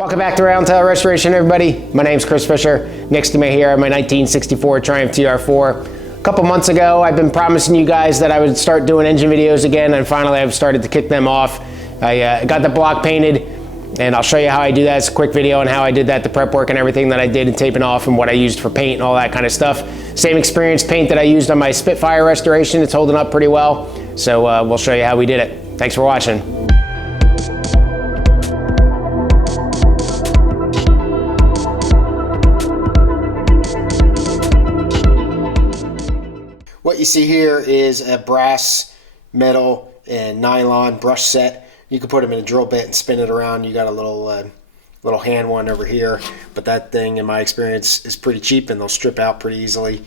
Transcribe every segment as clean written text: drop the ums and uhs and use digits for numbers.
Welcome back to Roundtail Restoration, everybody. My name's Chris Fisher. Next to me here, I have my 1964 Triumph TR4. A couple months ago, I've been promising you guys that I would start doing engine videos again, and finally I've started to kick them off. I got the block painted, and I'll show you how I do that. It's a quick video on how I did that, the prep work and everything that I did and taping off and what I used for paint and all that kind of stuff. Same experienced paint that I used on my Spitfire restoration. It's holding up pretty well, so we'll show you how we did it. Thanks for watching. What you see here is a brass, metal, and nylon brush set. You can put them in a drill bit and spin it around. You got a little hand one over here, but that thing, in my experience, is pretty cheap and they'll strip out pretty easily.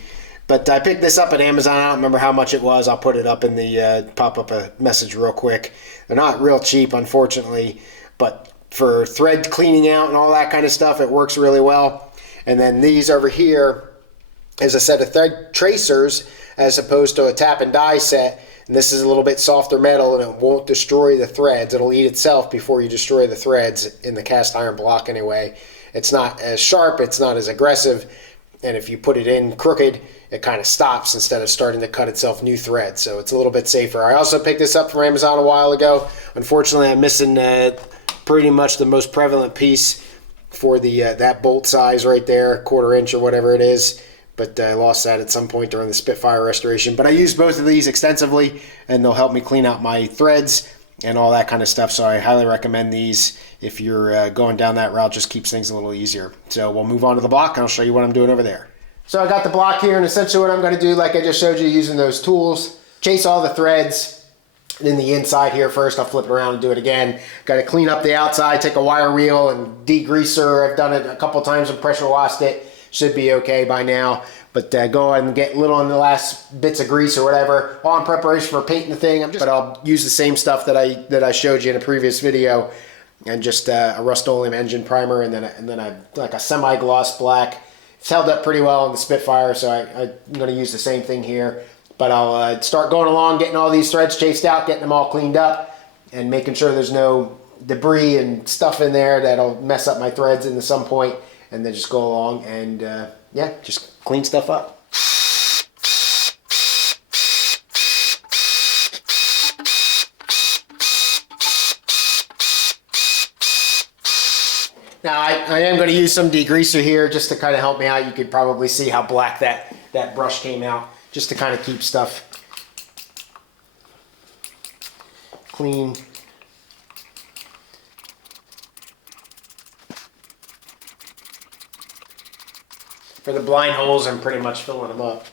But I picked this up at Amazon. I don't remember how much it was. I'll put it up in the pop up a message real quick. They're not real cheap, unfortunately, but for thread cleaning out and all that kind of stuff, it works really well. And then these over here is a set of thread tracers as opposed to a tap and die set. And this is a little bit softer metal and it won't destroy the threads. It'll eat itself before you destroy the threads in the cast iron block anyway. It's not as sharp, it's not as aggressive, and if you put it in crooked, it kind of stops instead of starting to cut itself new threads. So it's a little bit safer. I also picked this up from Amazon a while ago. Unfortunately, I'm missing pretty much the most prevalent piece for the that bolt size right there, 1/4 inch or whatever it is. But I lost that at some point during the Spitfire restoration. But I use both of these extensively, and they'll help me clean out my threads and all that kind of stuff. So I highly recommend these if you're going down that route. Just keeps things a little easier. So we'll move on to the block, and I'll show you what I'm doing over there. So I got the block here, and essentially what I'm going to do, like I just showed you using those tools, chase all the threads in the inside here first. I'll flip it around and do it again. Got to clean up the outside, take a wire wheel and degreaser. I've done it a couple times and pressure washed it. Should be okay by now, but go ahead and get little on the last bits of grease or whatever, all in preparation for painting the thing. But I'll use the same stuff that I showed you in a previous video, and just a Rust-Oleum engine primer, and then like a semi-gloss black. It's held up pretty well on the Spitfire, so I'm going to use the same thing here. But I'll start going along, getting all these threads chased out, getting them all cleaned up, and making sure there's no debris and stuff in there that'll mess up my threads at some point. And then just go along and, yeah, just clean stuff up. Now, I am going to use some degreaser here just to kind of help me out. You could probably see how black that brush came out, just to kind of keep stuff clean. For the blind holes, I'm pretty much filling them up.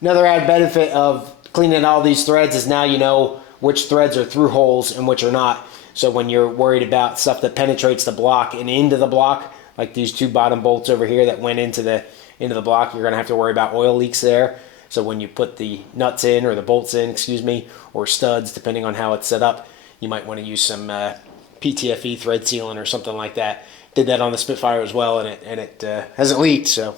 Another added benefit of cleaning all these threads is now you know which threads are through holes and which are not. So when you're worried about stuff that penetrates the block and into the block, like these two bottom bolts over here that went into the block, you're going to have to worry about oil leaks there. So when you put the nuts in, or the bolts in, excuse me, or studs, depending on how it's set up, you might want to use some PTFE thread sealant or something like that. Did that on the Spitfire as well, and it hasn't leaked, so.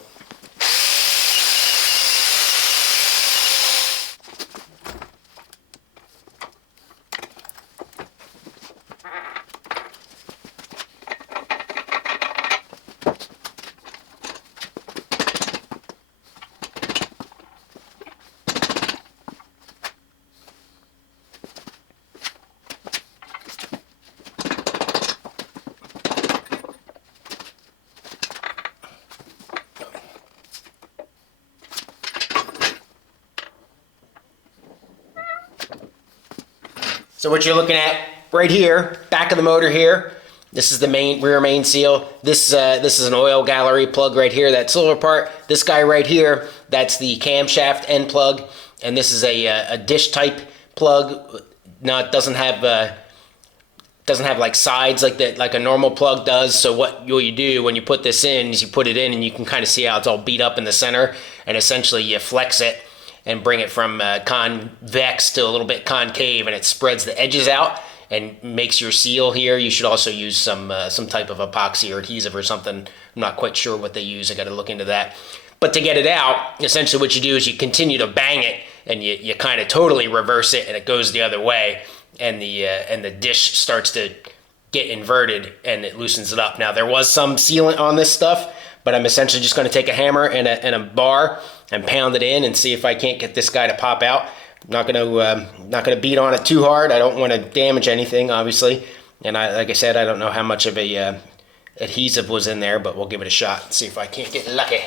So what you're looking at right here, back of the motor here, this is the rear main seal. This is an oil gallery plug right here, that silver part. This guy right here, that's the camshaft end plug, and this is a dish type plug. Now it doesn't have like sides like a normal plug does. So what you do when you put this in is you put it in and you can kind of see how it's all beat up in the center, and essentially you flex it and bring it from convex to a little bit concave, and it spreads the edges out, and makes your seal here, you should also use some type of epoxy or adhesive or something. I'm not quite sure what they use. I got to look into that. But to get it out, essentially what you do is you continue to bang it, and you kind of totally reverse it, and it goes the other way, and the dish starts to get inverted, and it loosens it up. Now, there was some sealant on this stuff, but I'm essentially just going to take a hammer and a bar and pound it in and see if I can't get this guy to pop out. I'm not going to beat on it too hard. I don't want to damage anything, obviously. And like I said, I don't know how much of a adhesive was in there, but we'll give it a shot and see if I can't get lucky.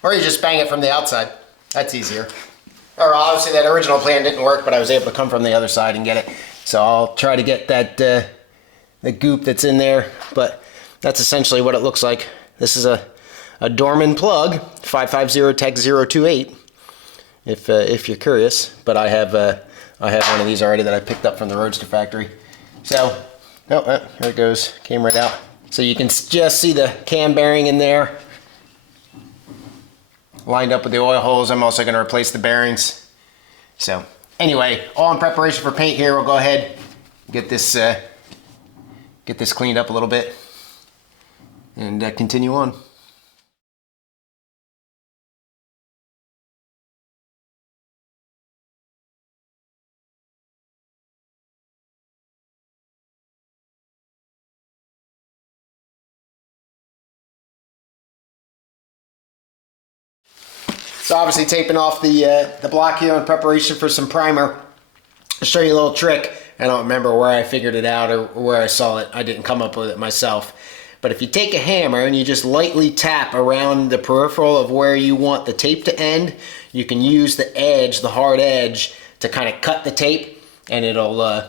Or you just bang it from the outside. That's easier. Or obviously that original plan didn't work, but I was able to come from the other side and get it. So I'll try to get that the goop that's in there, but that's essentially what it looks like. This is a Dorman plug, 550-TEC028, if you're curious. But I have one of these already that I picked up from the Roadster factory. So, oh, here it goes. Came right out. So you can just see the cam bearing in there, lined up with the oil holes. I'm also going to replace the bearings. So anyway, all in preparation for paint here. We'll go ahead and get this cleaned up a little bit and continue on. So obviously taping off the block here in preparation for some primer. I'll show you a little trick. I don't remember where I figured it out or where I saw it. I didn't come up with it myself. But if you take a hammer and you just lightly tap around the peripheral of where you want the tape to end, you can use the edge, the hard edge, to kind of cut the tape, and it'll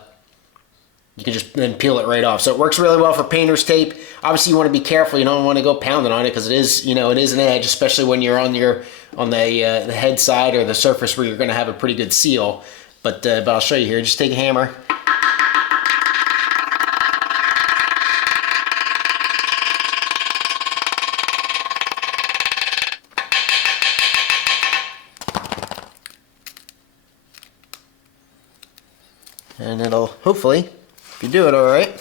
you can just then peel it right off. So it works really well for painter's tape. Obviously you want to be careful. You don't want to go pounding on it because it is, it is an edge, especially when you're on the head side or the surface where you're going to have a pretty good seal. But I'll show you here. Just take a hammer. And it'll hopefully, if you do it all right,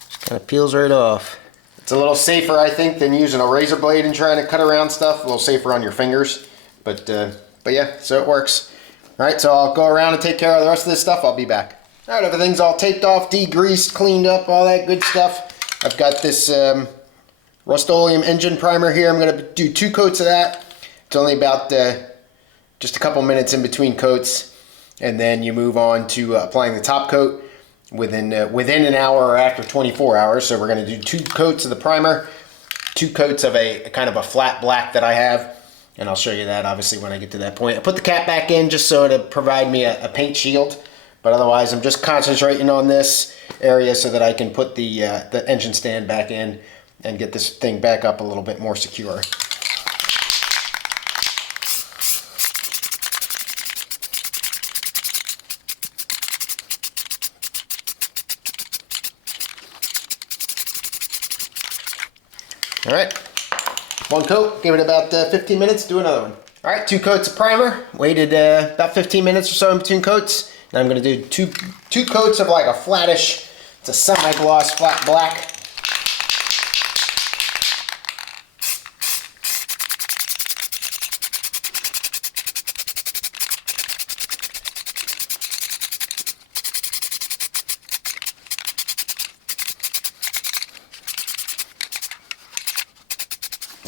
just kind of peels right off. It's a little safer, I think, than using a razor blade and trying to cut around stuff. A little safer on your fingers, but yeah, so it works. All right, so I'll go around and take care of the rest of this stuff. I'll be back. All right, everything's all taped off, degreased, cleaned up, all that good stuff. I've got this Rust-Oleum engine primer here. I'm going to do 2 coats of that. It's only about just a couple minutes in between coats, and then you move on to applying the top coat within an hour or after 24 hours. So we're going to do 2 coats of the primer, 2 coats of a kind of a flat black that I have, and I'll show you that obviously when I get to that point. I put the cap back in just so to provide me a paint shield, but otherwise I'm just concentrating on this area so that I can put the engine stand back in and get this thing back up a little bit more secure. All right, 1 coat, give it about 15 minutes, do another one. All right, 2 coats of primer, waited about 15 minutes or so in between coats. Now I'm gonna do two coats of like a flattish, it's a semi-gloss flat black.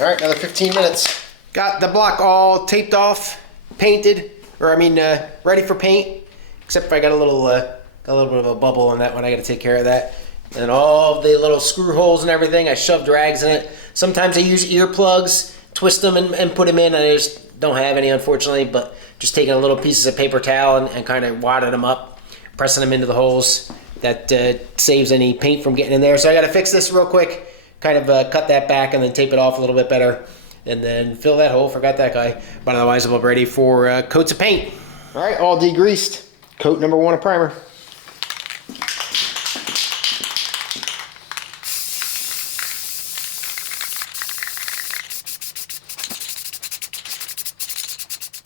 All right, another 15 minutes. Got the block all taped off, painted, or ready for paint. Except if I got a little bit of a bubble on that one, I got to take care of that. And all the little screw holes and everything, I shoved rags in it. Sometimes I use earplugs, twist them and put them in. I just don't have any, unfortunately, but just taking a little pieces of paper towel and kind of wadding them up, pressing them into the holes. That saves any paint from getting in there. So I got to fix this real quick. Kind of cut that back and then tape it off a little bit better, and then fill that hole. Forgot that guy, but otherwise I'm ready for coats of paint. All right, all degreased. Coat number 1 of primer.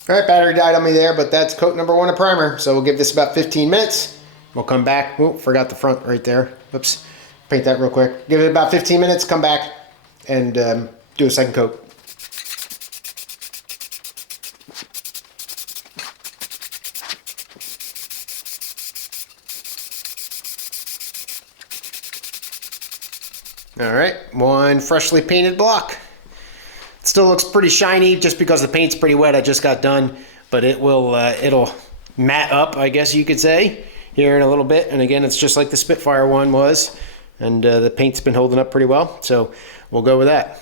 All right, battery died on me there, but that's coat number 1 of primer. So we'll give this about 15 minutes. We'll come back. Oh, forgot the front right there. Oops. Paint that real quick. Give it about 15 minutes, come back, and do a second coat. All right, 1 freshly painted block. It still looks pretty shiny just because the paint's pretty wet. I just got done, but it will it'll matte up, I guess you could say, here in a little bit. And again, it's just like the Spitfire one was, and the paint's been holding up pretty well, so we'll go with that.